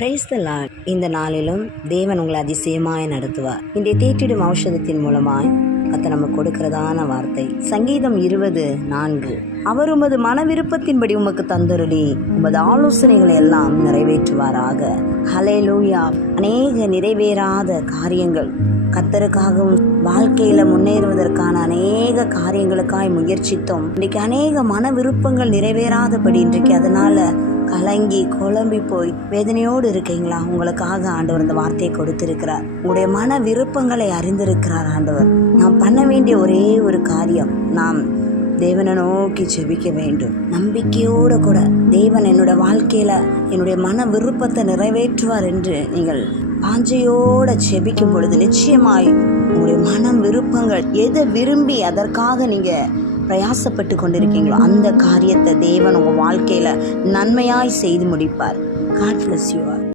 Praise the Lord. இந்த நாளிலும் தேவன் உங்களை அதிசயமாய் நடத்துவார். இன்றைய தேற்றிடும் ஔஷதத்தின் மூலமாய் கர்த்தர் நமக்கு கொடுக்கிறதான வார்த்தை சங்கீதம் 20:4. அவர் உமது மன விருப்பத்தின்படி உமக்கு தந்தருளி உமது ஆலோசனைகளை எல்லாம் நிறைவேற்றுவாராக. ஹல்லேலூயா. அநேக நிறைவேறாத காரியங்கள், கர்த்தருக்காகவும் வாழ்க்கையில முன்னேறுவதற்கான அநேக காரியங்களுக்காய் முயற்சித்தோம். இன்றைக்கு அநேக மன விருப்பங்கள் நிறைவேறாதபடி இன்றைக்கு அதனால கலங்கி குழம்பி போய் வேதனையோடு இருக்கீங்களா? உங்களுக்காக ஆண்டவர் இந்த வார்த்தையை கொடுத்திருக்கிறார். உங்களுடைய மன விருப்பங்களை அறிந்திருக்கிறார் ஆண்டவர். நாம் பண்ண வேண்டிய ஒரே ஒரு காரியம், நாம் தேவனை நோக்கி ஜெபிக்க வேண்டும். நம்பிக்கையோடு கூட தேவன் என்னோட வாழ்க்கையில என்னுடைய மன விருப்பத்தை நிறைவேற்றுவார் என்று நீங்கள் வாஞ்சையோட ஜெபிக்கும் பொழுது நிச்சயமாய் உங்களுடைய மனம் விருப்பங்கள் எதை விரும்பி அதற்காக நீங்க பிரயாசப்பட்டு கொண்டிருக்கீங்களோ அந்த காரியத்தை தேவன் உங்க வாழ்க்கையில நன்மையாய் செய்து முடிப்பார். God bless you all.